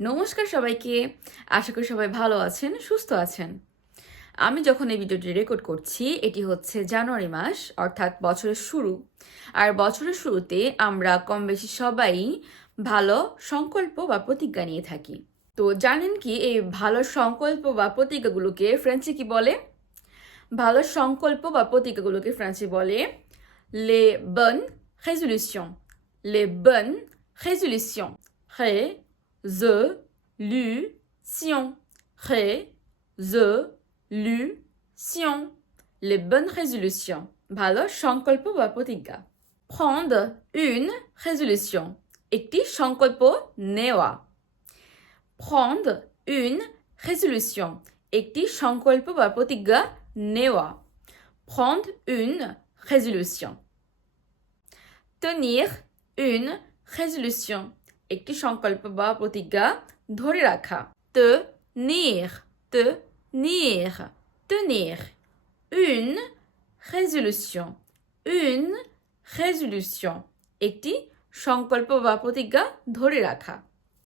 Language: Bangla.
নমস্কার সবাইকে। আশা করি সবাই ভালো আছেন, সুস্থ আছেন। আমি যখন এই ভিডিওটি রেকর্ড করছি, এটি হচ্ছে জানুয়ারি মাস, অর্থাৎ বছরের শুরু। আর বছরের শুরুতে আমরা কম বেশি সবাই ভালো সংকল্প বা প্রতিজ্ঞা নিয়ে থাকি। তো জানেন কি এই ভালো সংকল্প বা প্রতিজ্ঞাগুলোকে ফ্রেঞ্চে কি বলে? ভালো সংকল্প বা প্রতিজ্ঞাগুলোকে ফ্রেঞ্চে বলে les bonnes résolutions. Les bonnes résolutions. Résolutions. Résolutions. Les bonnes résolutions. ভালো সংকল্প বা প্রতিজ্ঞা। Prendre une résolution. একটি সংকল্প নেওয়া। Prendre une résolution. একটি সংকল্প বা প্রতিজ্ঞা নেওয়া। Prendre une résolution. Tenir une résolution. একটি সংকল্প বা প্রতিজ্ঞা ধরে রাখা। Tenir. Tenir. Tenir. Une résolution. Une résolution. একটি সংকল্প বা প্রতিজ্ঞা ধরে রাখা।